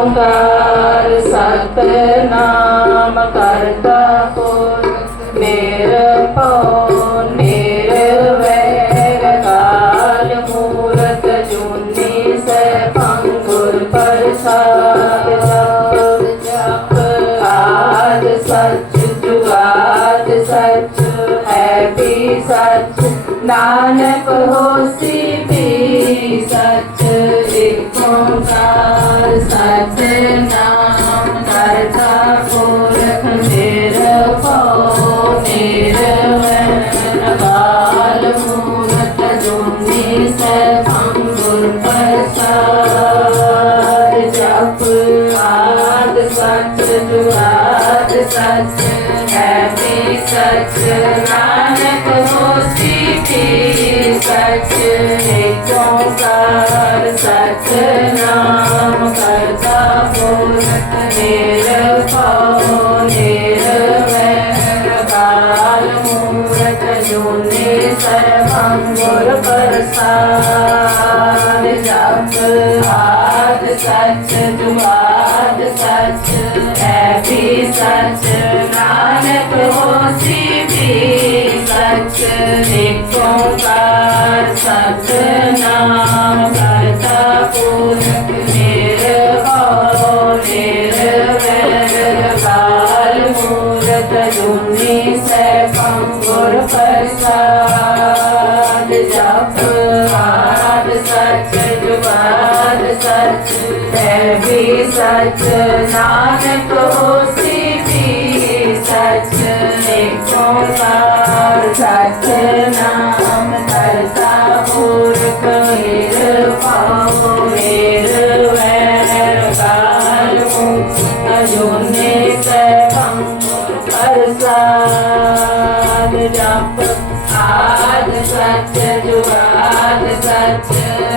ਓੰਕਾਰ ਸਤਨਾਮ ਕਰਤਾ ਪੁਰਖ ਨਿਰਭਉ ਨਿਰਵੈਰ ਕਾਲ ਮੂਰਤ ਜੁਨੀ ਸੈਭੰ ਗੁਰ ਪ੍ਰਸਾਦ, ਜਪ ਜਪ ਆਦ ਸੱਚ, ਜੁਗਾਦ ਸੱਚ, ਹੈ ਵੀ ਸੱਚ, ਨਾਨਕ ਹੋਸੀ ਸੱਚ ਜੁਗਾਦ ਸੱਚ ਹੈ ਵੀ ਸੱਚ जप आद सच जुगाद सच,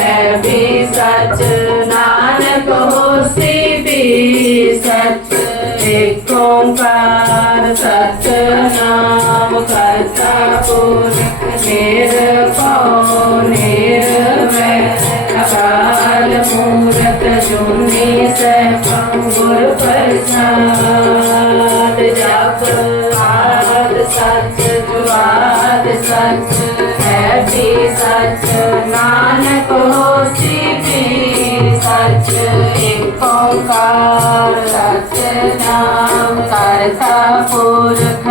है भी सच। नानक हो सी भी सच। एक ओंकार सच नाम करता पूर्ण निर पौ निर अकाल मूरत सुनी से पंगुर प्रसाद। जप आद सच। ਜੁਗਾਦ ਸੱਚ ਹੈ ਜੀ ਸੱਚ। ਨਾਨਕ ਹੋਸੀ ਵੀ ਸੱਚ। ਏਕ ਓੰਕਾਰ ਸਤਨਾਮ ਕਰਤਾ ਪੁਰਖ।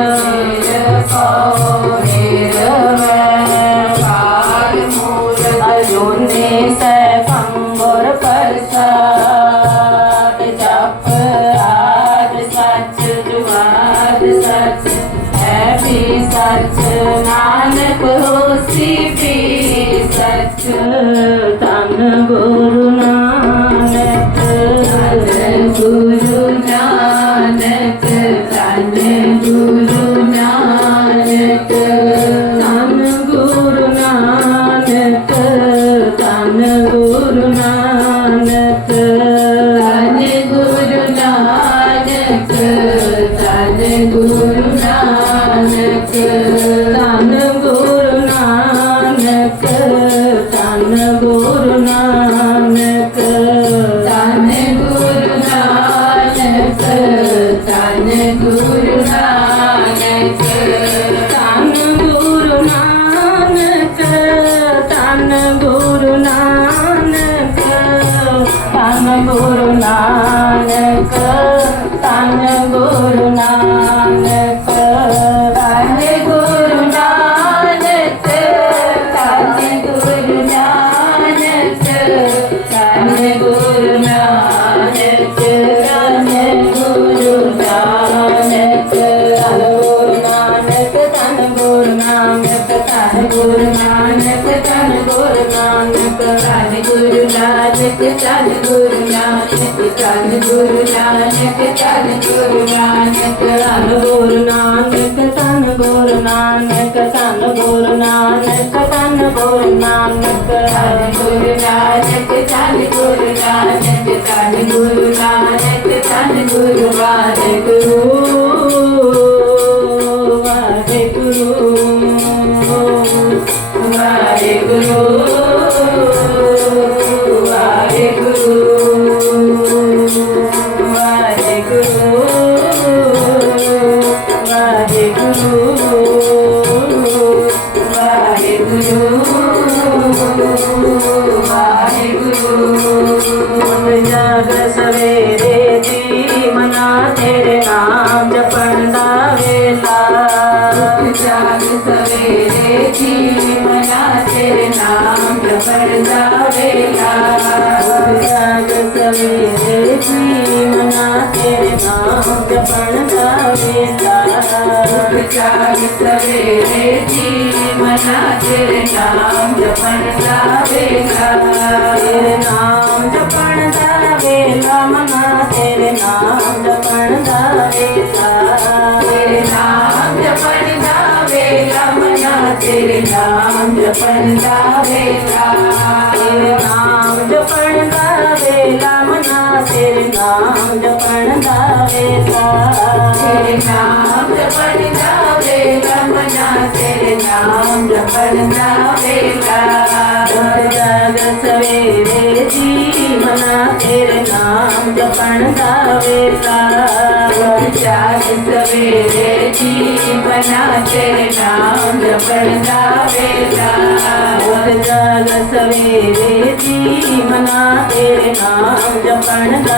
ਗੁਰੂ ਨਾਨਕ ਤਨ ਗੁਰੂ ਨਾਨਕ ਤਨ ਗੁਰੂ ਨਾਨਕ ਤਨ ਗੁਰੂ ਨਾਨਕ ਤਨ ਗੁਰੂ ਨਾਨਕ। ਤਨ ਗੁਰੂ ਨਾਨਕ ਤਨ ਗੁਰੂ ਨਾਨਕ ਤਨ ਗੁਰੂ ਨਾਨਕ ਤਨ ਗੁਰੂ ਵਾਹਿਗੁਰੂ। ਵਾਹਿਗੁਰੂ। ਵਾਹਿਗੁਰੂ। ਵਾਹਿਗੁਰੂ। बनवावे सवेरे मना तेरे नाम जपन लावेगा तेरे नाम जपन तेरे नाम जपन लावेगा तेरे नाम जपन लावेगा मना तेरे नाम जपन लावेगा तेरे नाम जपण दावे सा तेरे नाम जपण जावे रमना तेरे नाम जपण दावे सा घर जाग सवेरे जीवना तेरे नाम जपण दावे सा घर जाग सवेरे जीवना तेरे नाम जपण दावे सा घर जाग सवेरे जीवना तेरे नाम பணதா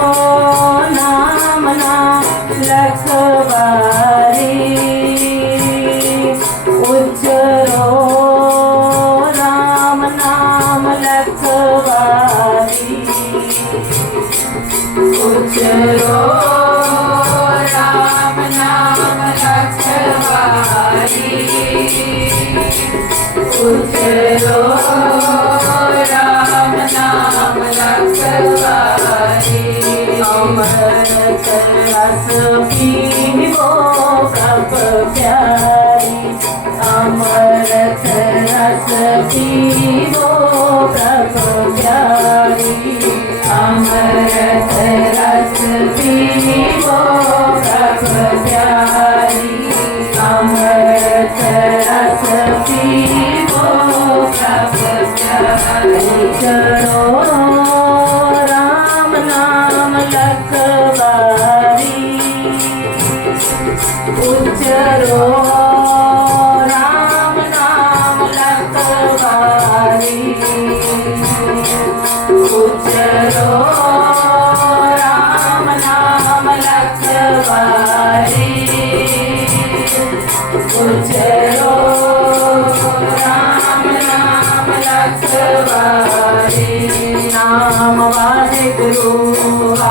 Oh,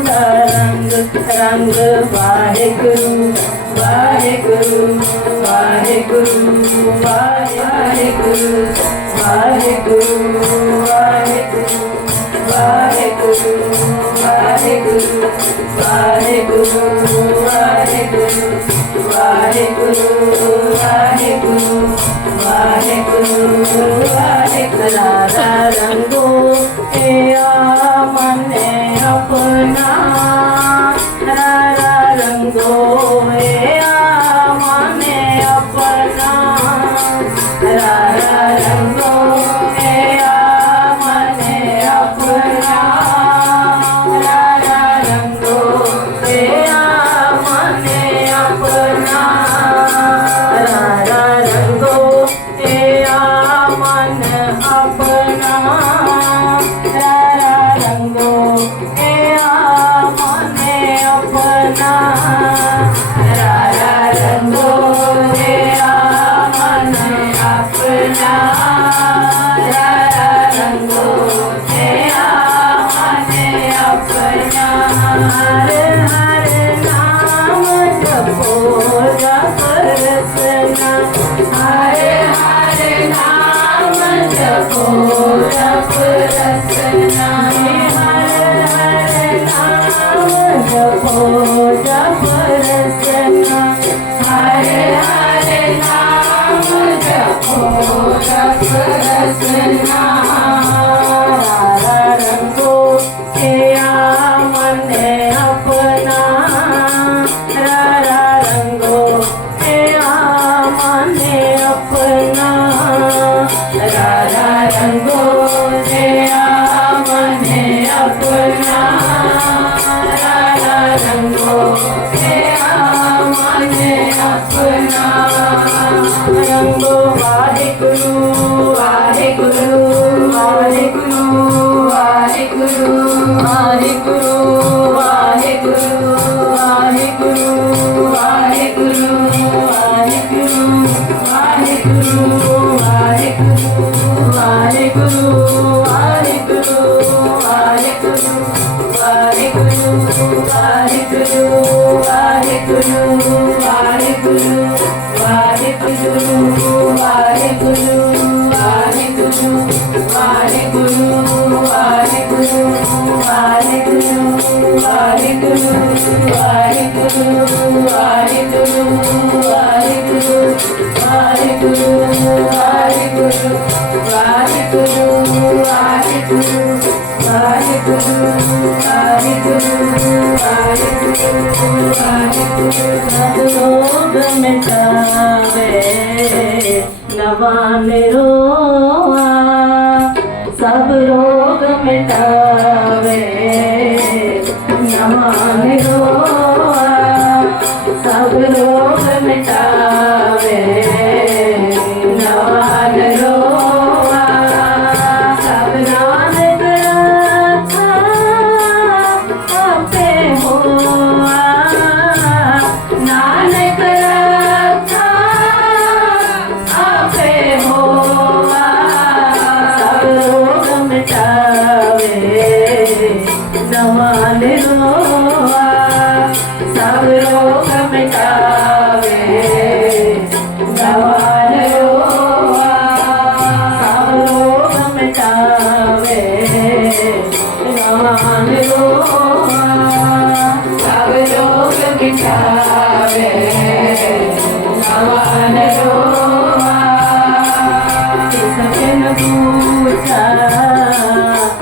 ਦਾ ਰੰਗ ਰੰਗ ਵਾਹਿਗੁਰੂ ਵਾਹਿਗੁਰੂ ਵਾਹਿਗੁਰੂ ਵਾਹਿਗੁਰੂ ਵਾਹਿਗੁਰੂ ਵਾਹਿਗੁਰੂ ਵਾਹਿਗੁਰੂ ਵਾਹਿਗੁਰੂ ਵਾਹਿਗੁਰੂ ਵਾਹਿਗੁਰੂ ਵਾਹਿਗੁਰੂ ਵਾਹਿਗੁਰੂ ਵਾਹਿਗੁਰੂ ਵਾਹਿਗੁਰੂ ਰਾਧਾ ਰੰਗੋ ਏ रोग मिटावे नवा में रोग ലോകമെന്നാ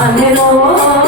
안해놓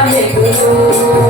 あめく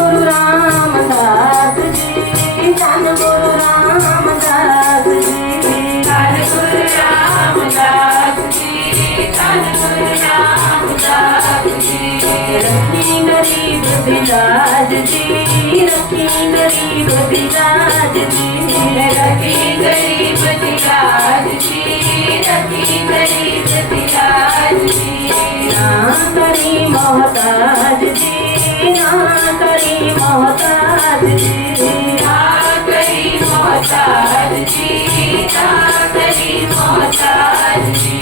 रखी गरीब दिलाज जी रखी गरीब दिलाज जी रखी गरीब दिलाज जी ना करी मोहताज जी ना करी मोहताज जी ना करी मोहताज जी ना करी मोहताज जी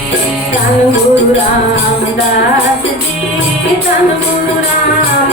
धन गुरु रामदास जी धन गुरु राम